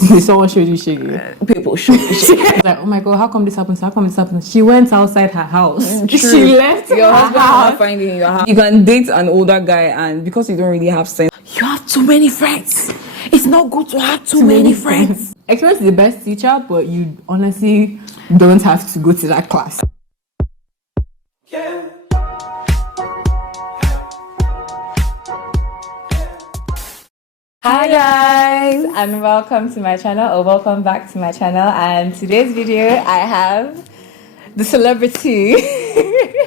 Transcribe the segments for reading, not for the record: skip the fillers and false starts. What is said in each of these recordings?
Someone showed you shaggy. People showed you shaggy. Like, oh my god, how come this happens? How come this happens? She went outside her house. True. She left your her husband house. not finding in your house. You can date an older guy, and because you don't really have sense, you have too many friends. It's not good to have too many friends. Experience is the best teacher, but you honestly don't have to go to that class. Hi guys, and welcome to my channel, or welcome back to my channel. And today's video, I have the celebrity,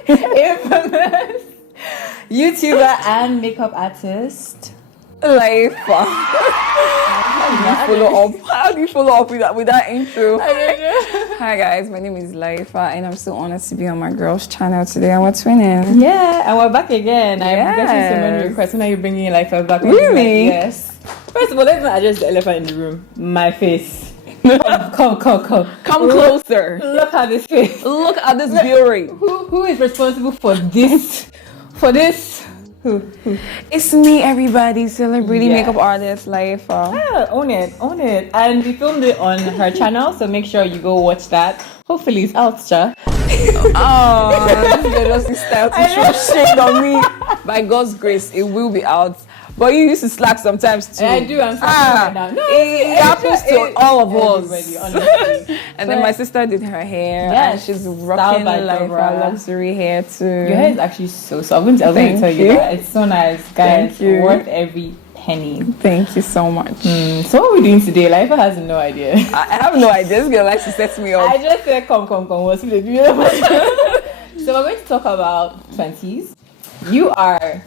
infamous YouTuber and makeup artist, Layefa. How do you follow up with that intro? I don't know. Hi guys, my name is Layefa, and I'm so honored to be on my girl's channel today, and we're twinning. Yeah, and we're back again. I'm getting so many requests. Now you're bringing Layefa back. Really? Yes. First of all, let's not address the elephant in the room. My face. Come closer. Look at this face. Look at this beauty. Who is responsible for this? Who? It's me, everybody. Celebrity makeup artist, Layefa. Yeah, own it. And we filmed it on her channel, so make sure you go watch that. Hopefully it's out, Cha. Oh, this girl just style to show shade on me. By God's grace, it will be out. But you used to slack sometimes too. I do. I'm sorry right now. No, it happens to all of us. Honestly. And then my sister did her hair. Yes, and she's rocking like luxury hair too. Your hair is actually so I was going to tell you that. It's so nice, guys. Thank you. Worth every penny. Thank you so much. So what are we doing today? Layefa has no idea. I have no idea. This girl likes to set me up. I just said come. What's the deal? So we're going to talk about 20s. You are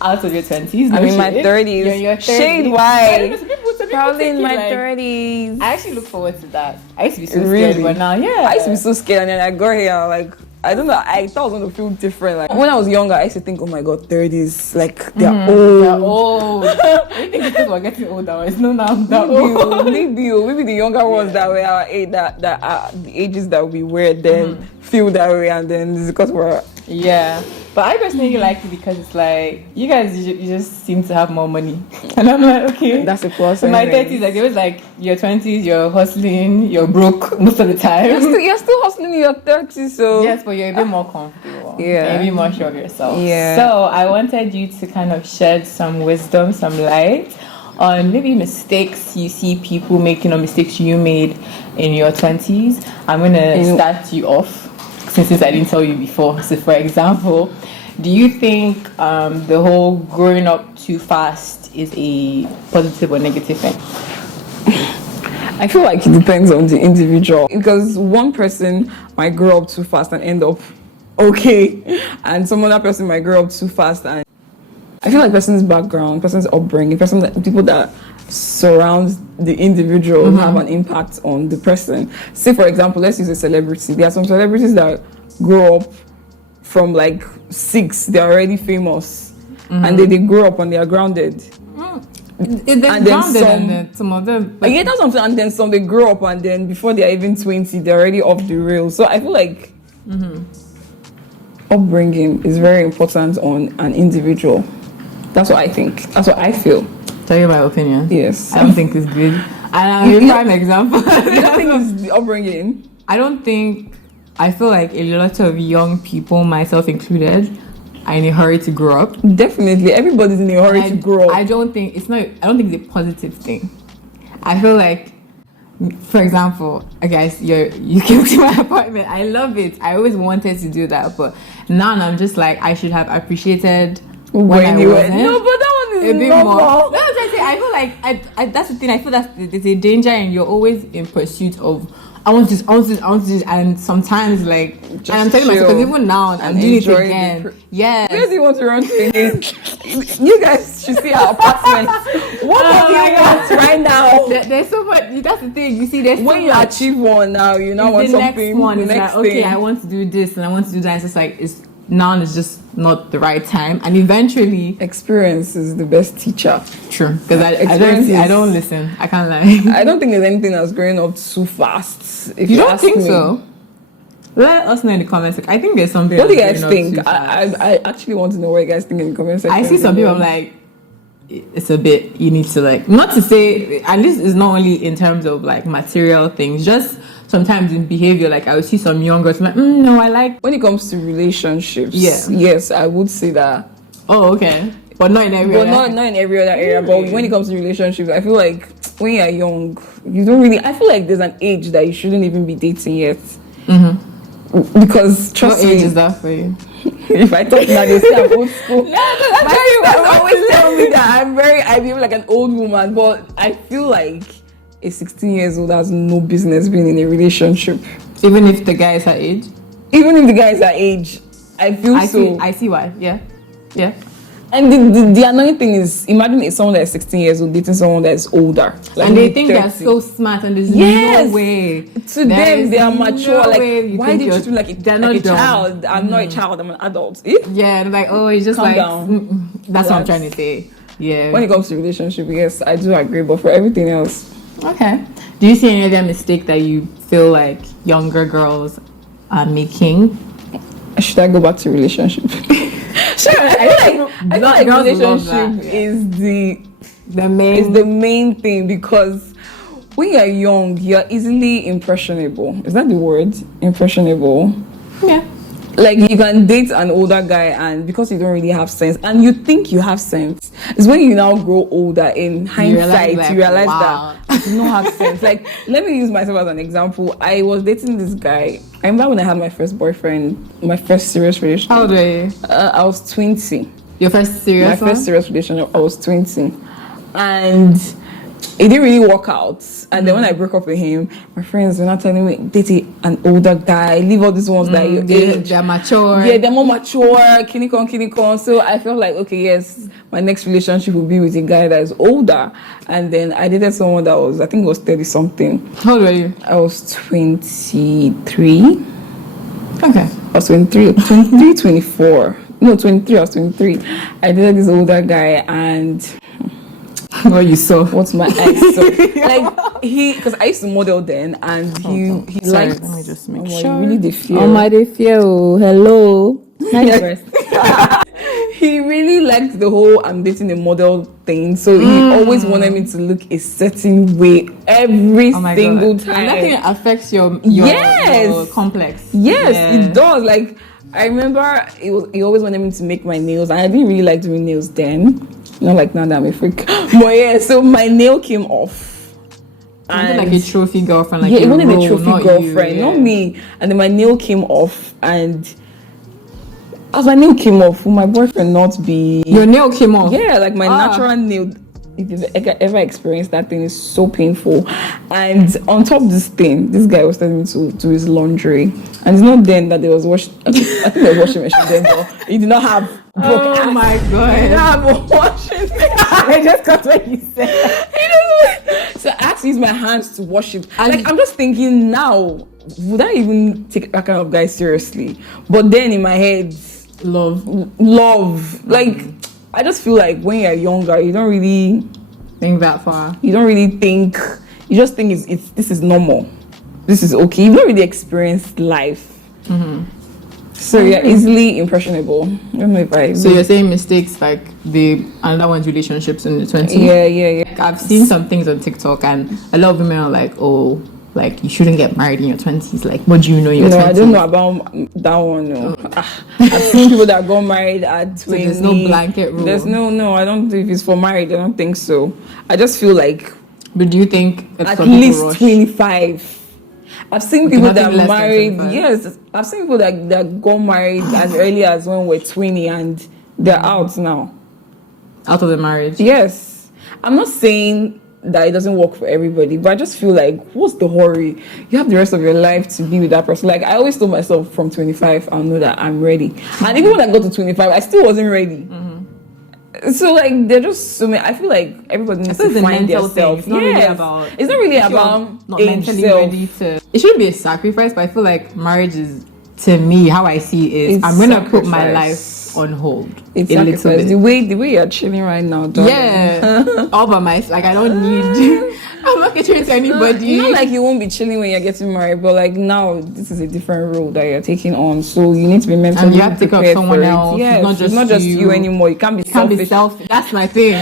out of your 20s. I'm in my 30s. You're in your 30s. Shade wide. Some people Probably in my like, 30s. I actually look forward to that. I used to be so scared, but now, I used to be so scared, and then I got here, like, I don't know, I thought I was going to feel different. Like, when I was younger, I used to think, oh my god, 30s, like, they're old. They're old. I think it's because we're getting older. It's no now. Maybe the younger ones that were our age, that are the ages that we were then feel that way, and then it's because we're... Yeah. But I personally like it because it's like, you guys, you just seem to have more money. And I'm like, okay. That's a plus. In my 30s, like, it was like, your 20s, you're hustling, you're broke most of the time. You're still hustling in your 30s, so... Yes, but you're a bit more comfortable. Yeah. You're a bit more sure of yourself. Yeah. So I wanted you to kind of shed some wisdom, some light on maybe mistakes you see people making or mistakes you made in your 20s. I'm going to start you off, since I didn't tell you before. So for example, do you think the whole growing up too fast is a positive or negative thing? I feel like it depends on the individual, because one person might grow up too fast and end up okay, and some other person might grow up too fast. And I feel like person's background, person's upbringing, people that surround the individual have an impact on the person. Say for example, let's use a celebrity. There are some celebrities that grow up from like 6, they're already famous, and they grow up and they are grounded. And then some of them, yeah, that's something. And then some, they grow up, and then before they're even 20, they're already off the rails. So I feel like upbringing is very important on an individual. That's what I think. That's what I feel. Tell you my opinion. Yes. I don't think it's good. And I'm a prime example. You don't think it's the upbringing? I feel like a lot of young people, myself included, are in a hurry to grow up. Definitely. Everybody's in a hurry to grow up. I don't think it's a positive thing. I feel like, for example, guys, you came to my apartment. I love it. I always wanted to do that, but now I'm just like, I should have appreciated when you were. No, but that one is a bit normal. more. That's what I say. I feel like that's the thing. I feel that there's a danger, and you're always in pursuit of, I want this, and sometimes like, just and I'm telling myself, because even now I'm doing it again. Yes. Where do you want to run to again? You guys should see our apartment. What do you want right now? There's so much. That's the thing. You see, there's when you achieve one now, you now want the something. Next one the is next like, thing. okay, I want to do this and I want to do that. It's just like now it's just not the right time, and eventually experience is the best teacher. True, because I don't listen. I can't lie. I don't think there's anything that's growing up too fast. If you don't think so? Let us know in the comments. I think there's something. What do you guys think? I actually want to know what you guys think in the comment section. I see some people. I'm like, it's a bit, you need to like, not to say, at least it's not only in terms of like material things, just sometimes in behavior. Like I would see some young girls, I'm like, no, I like. When it comes to relationships, Yeah. yes, I would say that. Oh, okay. But not in every But other. not in every other area. But when it comes to relationships, I feel like when you're young, you don't really. I feel like there's an age that you shouldn't even be dating yet. Because trust What age me, is that for you? if I talk now, they say I'm old school. No, My sisters always tell me that I behave like an old woman, but I feel like a 16 years old has no business being in a relationship. Even if the guy is her age? Even if the guy is her age, I feel I see why. Yeah. Yeah. And the annoying thing is, imagine it's someone that's 16 years old dating someone that's older. Like and they think 30. they're so smart, and there's Yes. no way. To them, they are mature. No like, way why did you treat me like a dumb. child? I'm not a child, I'm an adult. Eh? Yeah, and like, oh, it's just Calm like, down. that's what I'm Relax. trying to say. Yeah. When it comes to relationship, yes, I do agree. But for everything else, Okay. Do you see any other mistake that you feel like younger girls are making? should I go back to relationship? Sure, I feel like girls love relationship that. is the The main thing, because when you're young, you're easily impressionable. Is that the word? Impressionable. Yeah. Like you can date an older guy, and because you don't really have sense, and you think you have sense, it's when you now grow older. In hindsight, you realize wow. that you don't have sense. Like, let me use myself as an example. I was dating this guy. I remember when I had my first boyfriend, my first serious relationship. How old were you? I was 20. Your first serious My one? first serious relationship, I was 20, and it didn't really work out. And then when I broke up with him, my friends were not telling me, date an older guy, leave all these ones that you age. They're mature. Yeah, they're more mature, kinikon. So I felt like, okay, yes, my next relationship will be with a guy that is older. And then I dated someone that was, I think it was 30 something. How old were you? I was 23. Okay. I was 23, 24. No, 23, I was 23. I dated this older guy, and What you saw? what's my eyes saw? Like, because I used to model then, and he Sorry, liked. let me just make Oh, sure. you really did feel. Oh my day feel. Hello. Nice breast. He really liked the whole I'm dating a model thing, so he always wanted me to look a certain way every Oh my single God. time. And that thing affects your Yes. complex. Yes, Yeah. it does. Like, I remember he always wanted me to make my nails, and I didn't really like doing nails then. Not like now that I'm a freak. But yeah, so my nail came off. You wanted like a trophy girlfriend, like Yeah, it wanted a role, trophy not girlfriend, you, not yeah. me. And then my nail came off, and as my nail came off, will my boyfriend not be? Your nail came off. Yeah, like my natural nail. If you've ever experienced that thing, is so painful. And on top of this thing, this guy was telling me to do his laundry, and it's not then that there was I think there was washing machine then, but he did not have. Oh my He didn't God. have a washing machine. I just got what you said. So I had to use my hands to wash it. Like, I'm just thinking now, would I even take that kind of guy seriously? But then in my head, Love. like, I just feel like when you're younger, you don't really Think that far. think. You just think it's this is normal. This is okay. You've not really experienced life. So you're easily impressionable. I don't know if I. So you're saying mistakes like the another one's relationships in the 20s? Yeah. Like, I've seen some things on TikTok, and a lot of women are like, oh, like you shouldn't get married in your 20s. Like, what do you know in your 20s? No, I don't know about that one. No. I've seen people that got married at 20. So there's no blanket rule. There's no. I don't think if it's for married. I don't think so. I just feel like But do you think it's at some people least rush? 25. I've seen Okay, people nothing that less than married. 25. Yes, I've seen people that got married as early as when we're 20, and they're out now. Out of the marriage? Yes, I'm not saying that it doesn't work for everybody, but I just feel like, what's the hurry? You have the rest of your life to be with that person. Like, I always told myself from 25, I'll know that I'm ready. And even when I got to 25, I still wasn't ready. So like, they're just so many. I feel like everybody needs to find themselves. It's not really about. It's not really if you're about not age mentally self. ready to. It shouldn't be a sacrifice, but I feel like marriage is, to me, how I see it is, It's I'm gonna put my sacrifice. life on hold. It's a little sacrifice. bit. The way you're chilling right now, darling. Yeah, all by myself. Like I don't need. I'm not catering to anybody. Not like you won't be chilling when you're getting married, but like now this is a different role that you're taking on, so you need to be mentally and you have to take care of prepared someone for it. else. Yeah, it's not just you anymore. You can't be selfish. That's my thing.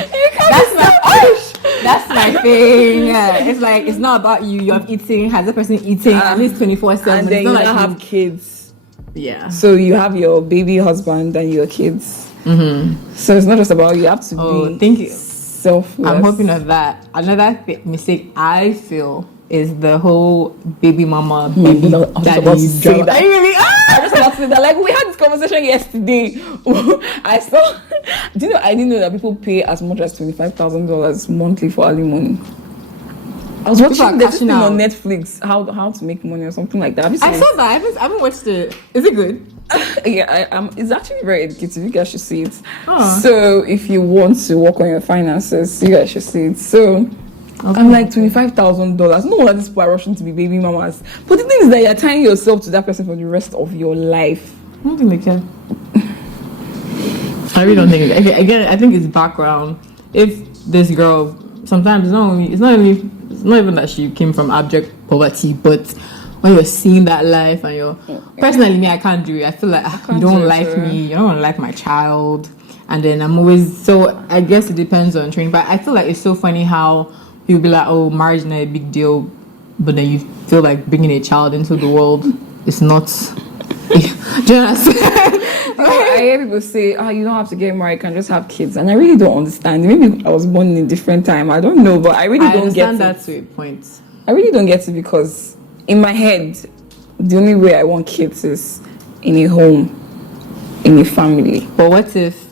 That's my thing. Yeah, it's like it's not about you. You're eating. Has the person eating at least 24/7? And then it's not you like don't have kids. Yeah. So you have your baby husband and your kids. So it's not just about you. You have to be. Thank you. Selfless. I'm hoping of that. Another mistake I feel is the whole baby mama, baby daddy drama. I really I just about to say that. Like we had this conversation yesterday. I saw. Do you know? I didn't know that people pay as much as $25,000 monthly for alimony. I was watching this thing on Netflix, how to make money or something like that. I saw that. I haven't watched it. Is it good? Yeah, it's actually very educative. You guys should see it. So if you want to work on your finances, you guys should see it. So I'm like $25,000. No wonder these people are rushing to be baby mamas. But the thing is that you're tying yourself to that person for the rest of your life. I don't think they can. I really don't think. Again, I think it's background. If this girl, sometimes it's not even that she came from abject poverty, but when you're seeing that life and you're personally me, I can't do it. I feel like you don't like me, you don't like my child, and then I'm always so. I guess it depends on training, but I feel like it's so funny how people be like, "Oh, marriage is not a big deal," but then you feel like bringing a child into the world is not. Do you understand? I hear people say, you don't have to get married, you can just have kids. And I really don't understand. Maybe I was born in a different time. I don't know, but I really don't get it. I understand that to a point. I really don't get it because in my head, the only way I want kids is in a home, in a family. But what if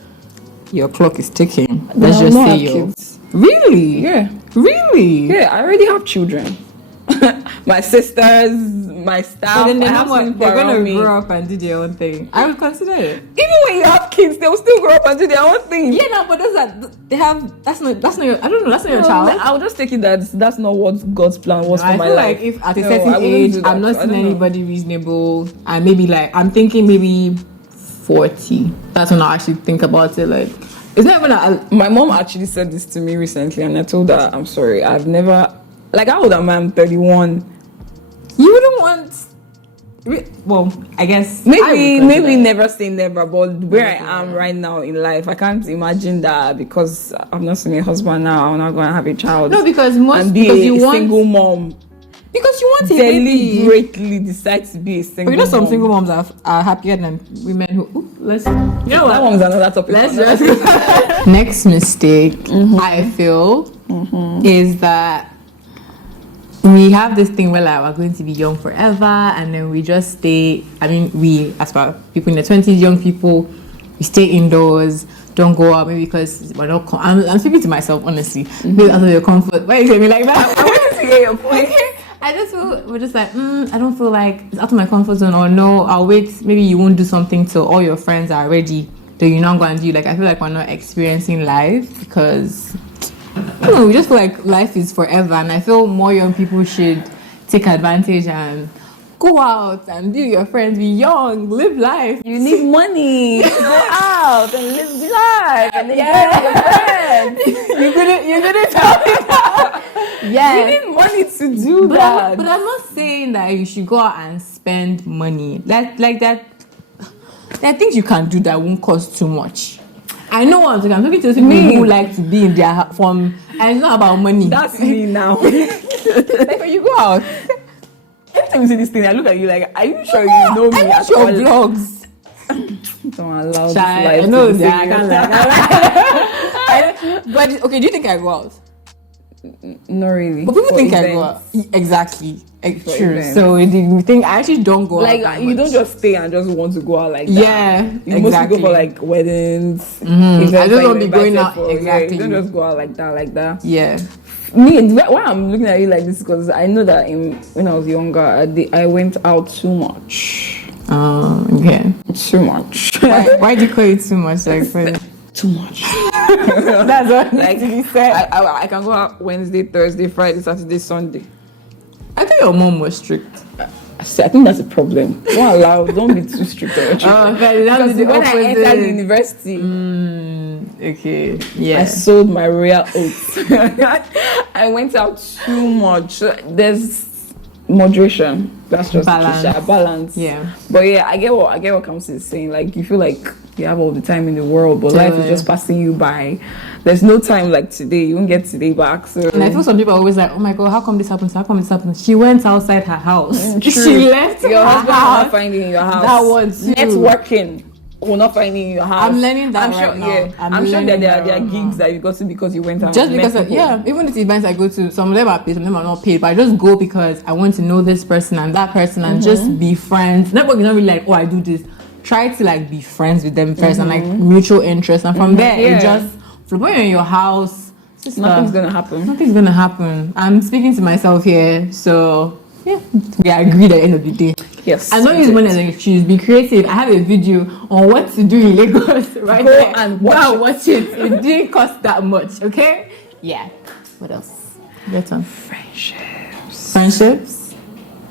your clock is ticking? Let's just say your kids. Really? Yeah. Really? Yeah, I already have children. My sisters, my staff. But then they're going to grow up and do their own thing. I would consider it. Even when you have kids, they'll still grow up and do their own thing. Yeah, no, but that's not your, I don't know, that's not your child. I'll just take it that that's not what God's plan was for my life. I feel like if at a certain age, I'm not seeing anybody reasonable, and maybe like, I'm thinking maybe 40. That's when I actually think about it. Like, it's not even my mom actually said this to me recently, and I told her, I'm sorry, I've never, like, how old am I? I'm 31. You wouldn't want, well, I guess maybe never say never, but where I am right now in life, I can't imagine that because I've not seen a husband now, I'm not going to have a child. No, because single mom. Because you want a baby. Deliberately decide to be a single mom. But some single moms are happier than women who. That one's another topic. Let's just. Next mistake, I feel, is that we have this thing where like we're going to be young forever, and then we just stay. I mean, we as far people in the 20s, young people, we stay indoors, don't go out, maybe because we're not. I'm speaking to myself honestly. Maybe out of your comfort. Why are you saying me like that? I want to hear your point. I just feel we're just like I don't feel like it's out of my comfort zone, or no, I'll wait. Maybe you won't do something till all your friends are ready. That you're not going to do. Like I feel like we're not experiencing life because. We just feel like life is forever, and I feel more young people should take advantage and go out and be with your friends, be young, live life. You need money to go out and live life and enjoy your friends. You couldn't tell me that. Yeah, you need money to do that. But I'm not saying that you should go out and spend money. That there are things you can do that won't cost too much. I know what I'm talking to people who like to be in their form, and it's not about money. That's me now. Like when you go out, anytime you see this thing, I look at you like, are you sure you know me? I watch your vlogs. Don't allow this life. I know that. I can't lie. But okay, do you think I go out? Not really. But people think I go out. Exactly. True. So you think I actually don't go out. Like you don't just stay and just want to go out like that. Yeah, you mostly go for like weddings. I don't want to be going out exactly. You don't just go out like that. Yeah. Me, why I'm looking at you like this because I know that when I was younger, I went out too much. Okay. Too much. Why do you call it too much? Like too much. That's what like to be said. I can go out Wednesday, Thursday, Friday, Saturday, Sunday. I think your mom was strict? I think that's a problem. Don't be too strict on your children. Because when I entered university, okay, yeah, I sold my royal oats. I went out too much. There's moderation. That's just balance. Yeah. But yeah, I get what Kamsi is saying. Like, you feel like you have all the time in the world, but life is just passing you by. There's no time like today. You won't get today back. So, and I feel some people are always like, oh my god, how come this happens? How come this happens? She went outside her house. She left your her husband house. not finding in your house. That one too. Networking will not finding in your house. I'm learning that now. Yeah, I'm sure that there are gigs that you got to because you went out. Just because even the events I go to, some of them are paid, some of them are not paid, but I just go because I want to know this person and that person and just be friends. Network is not really like, oh, I do this. Try to like be friends with them first and like mutual interest, and from there it just from when you're in your house, nothing's gonna happen. Nothing's gonna happen. I'm speaking to myself here, so yeah, we agree at the end of the day. Yes. I don't use money as an excuse. Be creative. I have a video on what to do in Lagos right Go there. and watch it. It didn't cost that much, okay? Yeah. What else? Get on. Friendships?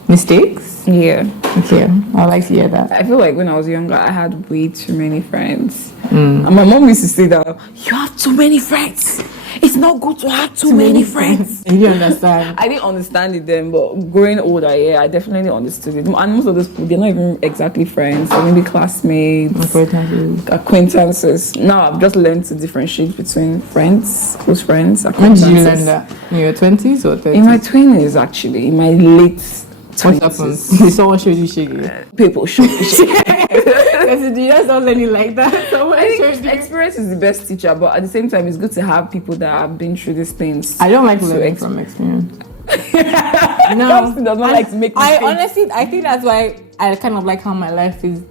Mistakes? Yeah. Okay. I like to hear that. I feel like when I was younger, I had way too many friends. And my mom used to say that, you have too many friends. It's not good to have too many friends. You didn't understand. I didn't understand it then, but growing older, I definitely understood it. And most of those people, they're not even exactly friends. They're maybe classmates, acquaintances. Now I've just learned to differentiate between friends, close friends, When acquaintances. did you learn that? In your 20s or 30s? In my 20s, actually. In my late 20s. What happened? Did someone showed you shaggy? People show me shaggy. You just don't learn it like that. I think experience is the best teacher, but at the same time, it's good to have people that have been through these things. I don't like learning from experience. No, Kamsi does not like to make mistakes. I think that's why I kind of like how my life is.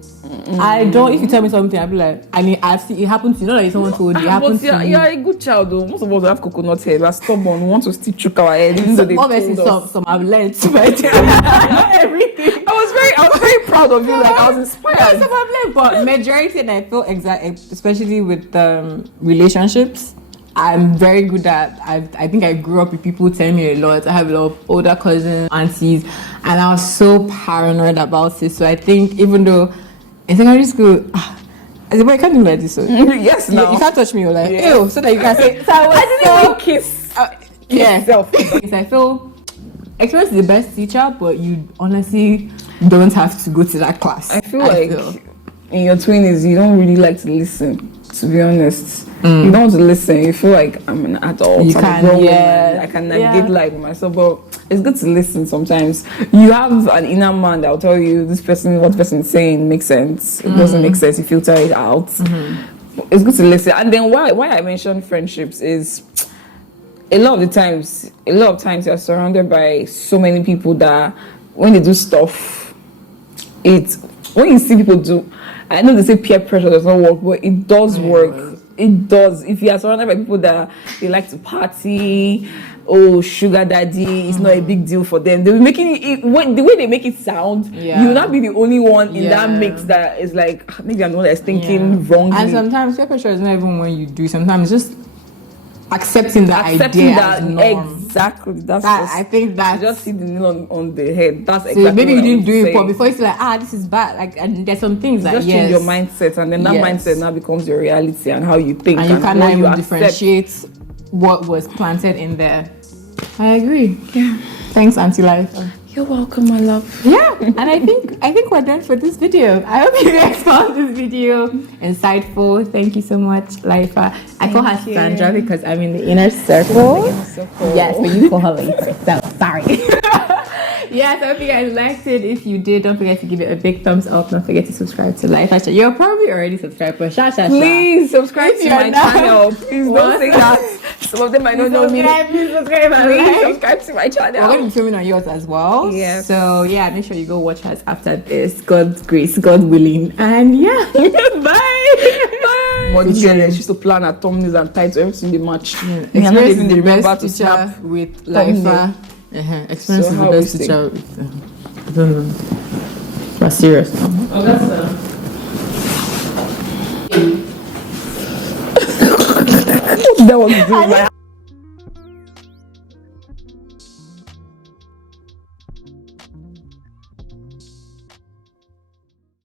I don't. If you tell me something, I'll be like, I've seen it happen to you. Not like someone told you. It happened to you. You're a good child, though. Most of us have coconut hair. We're stubborn. We want to still choke our head, even though they obviously told us. some I've learned. Not everything. I was very proud of you. Like I was inspired. Some I've learned, but majority, and I feel especially with relationships. I'm very good at. I think I grew up with people telling me a lot. I have a lot of older cousins, aunties, and I was so paranoid about it. So I think even though in secondary school, as a boy, I can't do like this. So. Yes, no. You can't touch me. You're like, ew, so that you can say. So I didn't even kiss. Yourself. I feel experience is the best teacher, but you honestly don't have to go to that class. I feel in your 20s, you don't really like to listen. To be honest, you don't want to listen. You feel like I'm an adult. I can navigate life with myself. But it's good to listen sometimes. You have an inner man that will tell you what this person is saying makes sense. It doesn't make sense. You filter it out. It's good to listen. And then why I mentioned friendships is a lot of times you're surrounded by so many people that when they do stuff, when you see people do. I know they say peer pressure does not work, but it does work. It does. If you are surrounded by people that they like to party, sugar daddy, it's not a big deal for them. They'll be making it the way they make it sound. You will not be the only one in that mix that is like maybe I'm the one that's thinking wrongly. And sometimes peer pressure is not even when you do. Sometimes it's just accepting the idea as norm. Exactly. I think that just hit the nail on the head. That's exactly. So maybe you didn't do it, but before it's like, this is bad. Like, and there's some things that just change your mindset, and then that mindset now becomes your reality and how you think, and you cannot even differentiate what was planted in there. I agree. Yeah. Thanks, Auntie Layefa. You're welcome, my love. Yeah, and I think we're done for this video. I hope you guys found this video insightful. Thank you so much, Layefa. I call her Sandra because I'm in the inner circle. Yes, but you call her Layefa. So sorry. Yes, I hope you guys liked it. If you did, don't forget to give it a big thumbs up. Don't forget to subscribe to Layefa. You're probably already subscribed, but please subscribe to my channel. Please don't say that. Some of them might not know me. Please subscribe to my channel. We're going to be filming on yours as well. Yes. So yeah, make sure you go watch us after this. God's grace, God willing. And yeah. Bye. But she used to plan her thumbnails and titles, everything they match. Experience is the best teacher with Layefa. Experience is the best teacher with I don't know. But serious. Oh, that's that was